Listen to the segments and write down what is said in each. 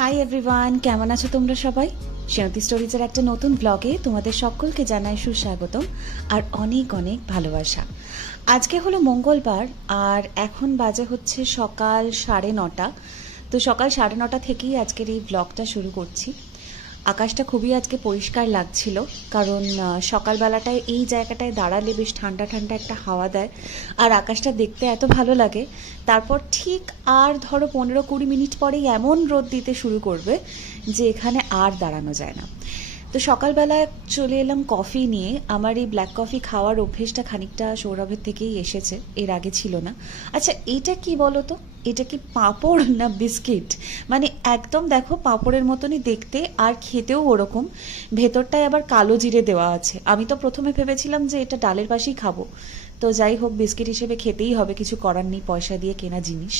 Hi everyone, কেমন আছো তোমরা সবাই? সেনতি স্টোরিজের একটা নতুন ব্লগে তোমাদের সকলকে জানাই সুস্বাগতম আর অনেক অনেক ভালোবাসা। আজকে হলো মঙ্গলবার আর এখন বাজে হচ্ছে সকাল 9:30। তো সকাল 9:30 থেকেই আজকের এই ব্লগটা শুরু করছি। আকাশটা খুবই আজকে পরিষ্কার লাগছিল, কারণ সকালবেলাটায় এই জায়গাটায় দাঁড়ালে বেশ ঠান্ডা ঠান্ডা একটা হাওয়া দেয় আর আকাশটা দেখতে এত ভালো লাগে। তারপর ঠিক আর ধরো 15-20 মিনিট পরেই এমন রোদ দিতে শুরু করবে যে এখানে আর দাঁড়ানো যায় না। তো সকালবেলা চলে এলাম কফি নিয়ে। আমার এই ব্ল্যাক কফি খাওয়ার অভ্যেসটা খানিকটা সৌরভের থেকেই এসেছে, এর আগে ছিল না। আচ্ছা, এটা কি বলো তো, এটা কি পাঁপড় না বিস্কিট? মানে একদম দেখো পাঁপড়ের মতনই দেখতে আর খেতেও ওরকম। ভেতরটায় আবার কালো জিরে দেওয়া আছে। আমি তো প্রথমে ভেবেছিলাম যে এটা ডালের পাশেই খাবো, তো যাই হোক বিস্কিট হিসেবে খেতেই হবে, কিছু করার নেই, পয়সা দিয়ে কেনা জিনিস।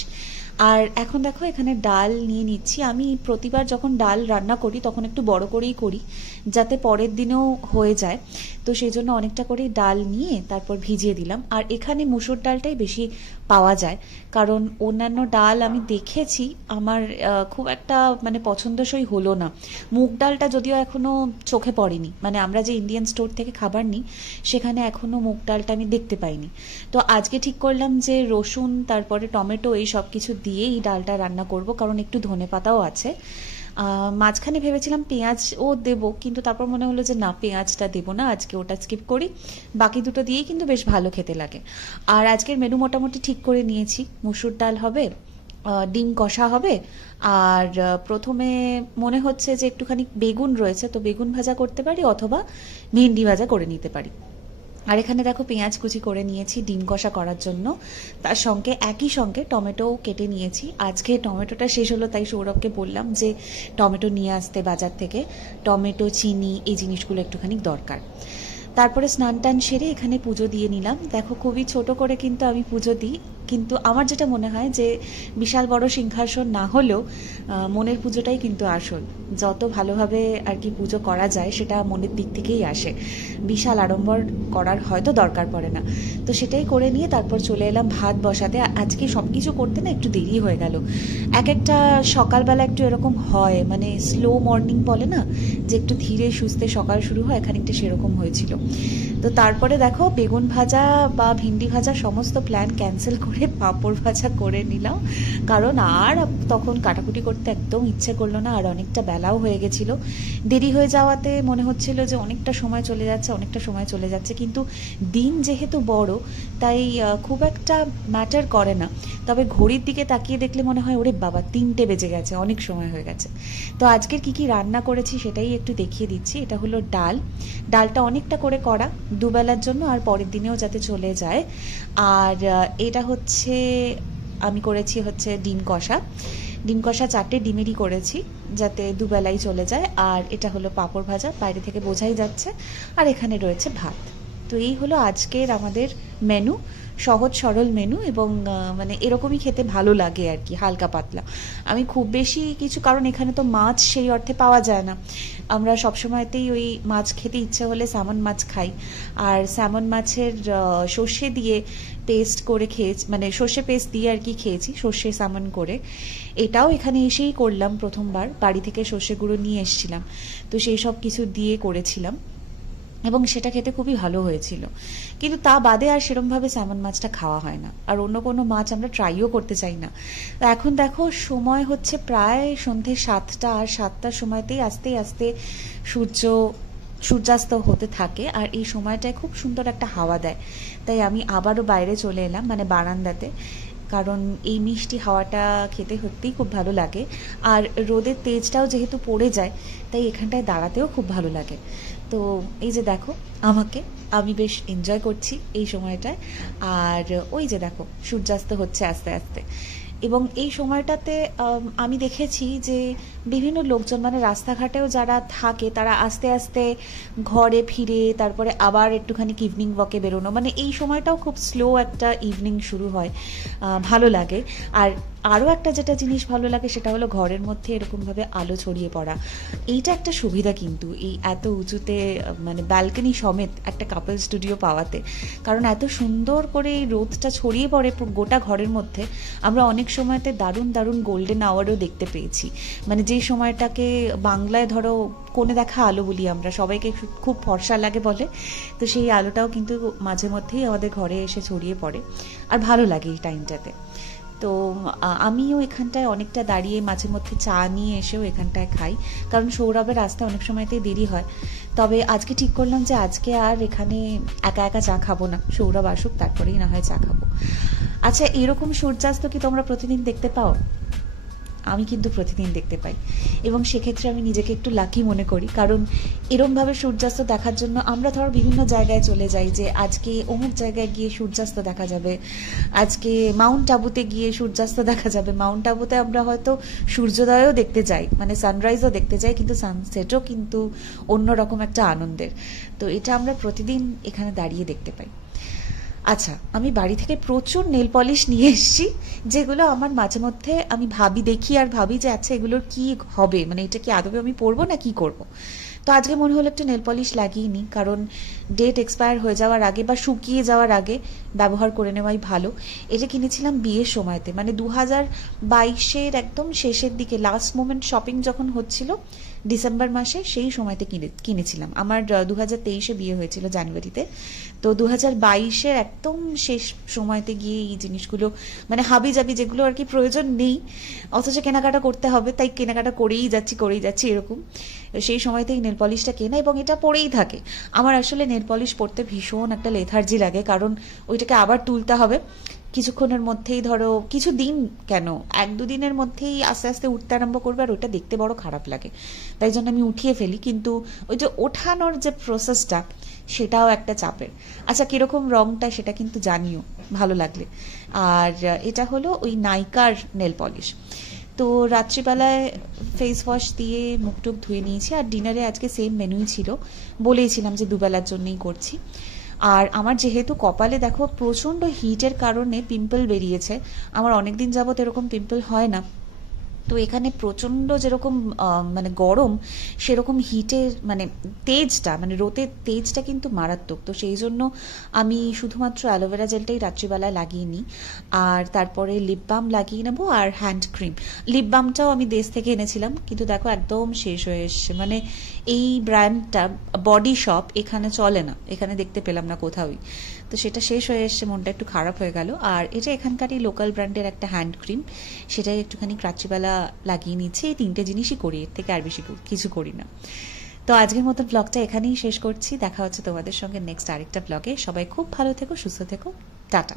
আর এখন দেখো এখানে ডাল নিয়ে নিচ্ছি। আমি প্রতিবার যখন ডাল রান্না করি তখন একটু বড় করেই করি, যাতে পরের দিনেও হয়ে যায়। তো সেই জন্য অনেকটা করেই ডাল নিয়ে তারপর ভিজিয়ে দিলাম। আর এখানে মুসুর ডালটাই বেশি পাওয়া যায়, কারণ অন্যান্য ডাল আমি দেখেছি আমার খুব একটা মানে পছন্দসই হলো না। মুগ ডালটা যদিও এখনো চোখে পড়েনি, মানে আমরা যে ইন্ডিয়ান স্টোর থেকে খাবার নিই সেখানে এখনো মুগ ডালটা আমি দেখতে পাইনি। তো আজকে ঠিক করলাম যে রসুন তারপরে টমেটো এই সব কিছু দিয়ে এই ডালটা রান্না করব, কারণ একটু ধনেপাতাও আছে। মাঝখানে ভেবেছিলাম পেঁয়াজও দেব, কিন্তু তারপর মনে হলো যে না, পেঁয়াজটা দেবো না, আজকে ওটা স্কিপ করি। বাকি দুটো দিয়েই কিন্তু বেশ ভালো খেতে লাগে। আর আজকের মেনু মোটামুটি ঠিক করে নিয়েছি। মুসুর ডাল হবে, ডিম কষা হবে, আর প্রথমে মনে হচ্ছে যে একটুখানি বেগুন রয়েছে, তো বেগুন ভাজা করতে পারি অথবা ভেন্ডি ভাজা করে নিতে পারি। আর এখানে দেখো পেঁয়াজ কুচি করে নিয়েছি ডিম কষা করার জন্য, তার সঙ্গে একই সঙ্গে টমেটোও কেটে নিয়েছি। আজকে টমেটোটা শেষ হলো, তাই সৌরভকে বললাম যে টমেটো নিয়ে আসতে বাজার থেকে। টমেটো, চিনি এই জিনিসগুলো একটুখানি দরকার। তারপরে স্নান টান সেরে এখানে পুজো দিয়ে নিলাম। দেখো খুবই ছোট করে কিন্তু আমি পুজো দিই, কিন্তু আমার যেটা মনে হয় যে বিশাল বড় সিংহাসন না হলেও মনের পুজোটাই কিন্তু আসল। যত ভালোভাবে আর কি পুজো করা যায় সেটা মনের দিক থেকেই আসে, বিশাল আড়ম্বর করার হয়তো দরকার পড়ে না। তো সেটাই করে নিয়ে তারপর চলে এলাম ভাত বসাতে। আজকে সব কিছু করতে না একটু দেরি হয়ে গেল। এক একটা সকালবেলা একটু এরকম হয়, মানে স্লো মর্নিং বলে না, যে একটু ধীরে সুস্থে সকাল শুরু হয়, খানিকটা সেরকম হয়েছিল। তো তারপরে দেখো বেগুন ভাজা বা ভিন্ডি ভাজা সমস্ত প্ল্যান ক্যান্সেল করে পাঁপড় ভাজা করে নিলাম, কারণ আর তখন কাটাকুটি করতে একদম ইচ্ছে করলো না, আর অনেকটা বেলাও হয়ে গেছিল। দেরি হয়ে যাওয়াতে মনে হচ্ছিল যে অনেকটা সময় চলে যাচ্ছে, অনেকটা সময় চলে যাচ্ছে, কিন্তু দিন যেহেতু বড় তাই খুব একটা ম্যাটার করে না। তবে ঘড়ির দিকে তাকিয়ে দেখলে মনে হয় ওরে বাবা 3টে বেজে গেছে, অনেক সময় হয়ে গেছে। তো আজকের কি কি রান্না করেছি সেটাই একটু দেখিয়ে দিচ্ছি। এটা হলো ডাল। ডালটা অনেকটা করে করা, দুবেলার জন্য আর পরের দিনেও যাতে চলে যায়। আর এটা হচ্ছে আমি করেছি হচ্ছে ডিম কষা। ডিম কষা 4টে ডিমেরই করেছি, যাতে দুবেলাই চলে যায়। আর এটা হলো পাঁপড় ভাজা, বাইরে থেকে বোঝাই যাচ্ছে। আর এখানে রয়েছে ভাত। তো এই হলো আজকের আমাদের মেনু, সহজ সরল মেনু, এবং মানে এরকমই খেতে ভালো লাগে আর কি, হালকা পাতলা। আমি খুব বেশি কিছু, কারণ এখানে তো মাছ সেই অর্থে পাওয়া যায় না। আমরা সবসময়তেই ওই মাছ খেতে ইচ্ছে হলে স্যামন মাছ খাই, আর স্যামন মাছের সর্ষে দিয়ে পেস্ট করে খেয়েছি, মানে সর্ষে পেস্ট দিয়ে আর কি খেয়েছি, সর্ষে স্যামন করে। এটাও এখানে এসেই করলাম প্রথমবার, বাড়ি থেকে সর্ষে গুঁড়ো নিয়ে এসেছিলাম, তো সেই সব কিছু দিয়ে করেছিলাম এবং সেটা খেতে খুবই ভালো হয়েছিল। কিন্তু তা বাদে আর সেরমভাবে স্যামন মাছটা খাওয়া হয় না, আর অন্য কোনো মাছ আমরা ট্রাইও করতে চাই না। তো এখন দেখো সময় হচ্ছে প্রায় সন্ধে 7টা, আর 7টার সময়তেই আস্তে আস্তে সূর্যাস্ত হতে থাকে, আর এই সময়টায় খুব সুন্দর একটা হাওয়া দেয়। তাই আমি আবারও বাইরে চলে এলাম, মানে বারান্দাতে, কারণ এই মিষ্টি হাওয়াটা খেতে সত্যিই খুব ভালো লাগে। আর রোদের তেজটাও যেহেতু পড়ে যায়, তাই এখানটায় দাঁড়াতেও খুব ভালো লাগে। তো এই যে দেখো আমি বেশ এনজয় করছি এই সময়টায়। আর ওই যে দেখো সূর্যাস্ত হচ্ছে আস্তে আস্তে, এবং এই সময়টাতে আমি দেখেছি যে বিভিন্ন লোকজন, মানে রাস্তাঘাটেও যারা থাকে, তারা আস্তে আস্তে ঘরে ফিরে তারপরে আবার একটুখানি ইভিনিং ওয়াকে বেরোনো, মানে এই সময়টাও খুব স্লো একটা ইভিনিং শুরু হয়, ভালো লাগে। আর আরও একটা যেটা জিনিস ভালো লাগে সেটা হলো ঘরের মধ্যে এরকমভাবে আলো ছড়িয়ে পড়া। এইটা একটা সুবিধা কিন্তু এই এত উঁচুতে মানে ব্যালকনি সমেত একটা কাপল স্টুডিও পাওয়াতে, কারণ এত সুন্দর করে এই রোদটা ছড়িয়ে পড়ে গোটা ঘরের মধ্যে। আমরা অনেক সময়তে দারুণ দারুণ গোল্ডেন আওয়ারও দেখতে পেয়েছি, মানে যেই সময়টাকে বাংলায় ধরো কোণে দেখা আলো বলি আমরা, সবাইকে খুব ফর্সা লাগে বলে, তো সেই আলোটাও কিন্তু মাঝে মধ্যেই আমাদের ঘরে এসে ছড়িয়ে পড়ে, আর ভালো লাগে এই টাইমটাতে। তো আমিও এখানটায় অনেকটা দাঁড়িয়ে মাঝে মধ্যে চা নিয়ে এসেও এখানটায় খাই, কারণ সৌরভের আসতে অনেক সময়তেই দেরি হয়। তবে আজকে ঠিক করলাম যে আজকে আর এখানে একা একা চা খাবো না, সৌরভ আসুক তারপরেই না হয় চা খাবো। আচ্ছা, এরকম সূর্যাস্ত কি তোমরা প্রতিদিন দেখতে পাও? আমি কিন্তু প্রতিদিন দেখতে পাই, এবং সেক্ষেত্রে আমি নিজেকে একটু লাকি মনে করি, কারণ এরমভাবে সূর্যাস্ত দেখার জন্য আমরা ধর বিভিন্ন জায়গায় চলে যাই, যে আজকে অমুক জায়গায় গিয়ে সূর্যাস্ত দেখা যাবে, আজকে মাউন্ট আবুতে গিয়ে সূর্যাস্ত দেখা যাবে। মাউন্ট আবুতে আমরা হয়তো সূর্যোদয়ও দেখতে যাই, মানে সানরাইজও দেখতে যাই, কিন্তু সানসেটও কিন্তু অন্যরকম একটা আনন্দের। তো এটা আমরা প্রতিদিন এখানে দাঁড়িয়ে দেখতে পাই। আচ্ছা, আমি বাড়ি থেকে প্রচুর নেল পলিশ নিয়ে এসেছি, যেগুলো আমার মাঝে মধ্যে আমি দেখি আর ভাবি যে আচ্ছা এগুলোর কি হবে, মানে এটা কি আদবে আমি পরবো না কি করব। তো আজকে মনে হলো একটু নেল পলিশ লাগিয়ে নিই, কারণ ডেট এক্সপায়ার হয়ে যাওয়ার আগে বা শুকিয়ে যাওয়ার আগে ব্যবহার করে নেওয়াই ভালো। এটা কিনেছিলাম বিয়ের সময়তে, মানে 2022-এর একদম শেষের দিকে, লাস্ট মোমেন্ট শপিং যখন হচ্ছিল ডিসেম্বর মাসে, সেই সময়তে কিনেছিলাম। আমার 2023-এ বিয়ে হয়েছিল জানুয়ারিতে, তো 2022-এর একদম শেষ সময়তে গিয়ে এই জিনিসগুলো, মানে হাবি জাবি যেগুলো আর কি প্রয়োজন নেই অথচ কেনাকাটা করতে হবে, তাই কেনাকাটা করেই যাচ্ছি এরকম, সেই সময়তেই নেল পলিশটা কেনা, এবং এটা পরেই থাকে। আমার আসলে নেল পলিশ পরতে ভীষণ একটা লেথার্জি লাগে, কারণ ওইটাকে আবার তুলতে হবে কিছুক্ষণের মধ্যেই, ধরো কিছু দিন কেন, 1-2 দিনের মধ্যেই আস্তে আস্তে উঠতে আরম্ভ করবে, আর ওইটা দেখতে বড় খারাপ লাগে, তাই জন্য আমি উঠিয়ে ফেলি। কিন্তু ওই যে ওঠানোর যে প্রসেসটা, সেটাও একটা চাপের। আচ্ছা, কিরকম রংটা সেটা কিন্তু জানিও ভালো লাগলে। আর এটা হলো ওই নাইকার নেল পলিশ। তো রাত্রিবেলায় ফেস ওয়াশ দিয়ে মুখটুক ধুয়ে নিয়েছি, আর ডিনারে আজকে সেম মেনুই ছিল, বলেইছিলাম যে দুবেলার জন্যই করছি। আর আমার যেহেতু কপালে দেখো প্রচণ্ড হিটের কারণে পিম্পল বেরিয়েছে, আমার অনেকদিন যাবত এরকম পিম্পল হয় না, তো এখানে প্রচণ্ড যেরকম মানে গরম, সেরকম হিটের মানে তেজটা, মানে রোদের তেজটা কিন্তু মারাত্মক। তো সেই জন্য আমি শুধুমাত্র অ্যালোভেরা জেলটাই রাত্রিবেলায় লাগিয়ে নিই, আর তারপরে লিপ বাম লাগিয়ে নেবো, আর হ্যান্ড ক্রিম। লিপ বামটাও আমি দেশ থেকে এনেছিলাম, কিন্তু দেখো একদম শেষ হয়ে এসছে, মানে এই ব্র্যান্ডটা বডি শপ এখানে চলে না, এখানে দেখতে পেলাম না কোথাওই, তো সেটা শেষ হয়ে এসছে, মনটা একটু খারাপ হয়ে গেল। আর এটা এখানকারই লোকাল ব্র্যান্ডের একটা হ্যান্ড ক্রিম, সেটাই একটুখানি রাত্রিবেলা লাগিয়ে নিচ্ছি। এই 3টে জিনিসই করি, এর থেকে আর বেশি কিছু করি না। তো আজকের মতো ব্লগটা এখানেই শেষ করছি, দেখা হচ্ছে তোমাদের সঙ্গে নেক্সট আরেকটা ব্লগে। সবাই খুব ভালো থেকো, সুস্থ থেকো, টাটা।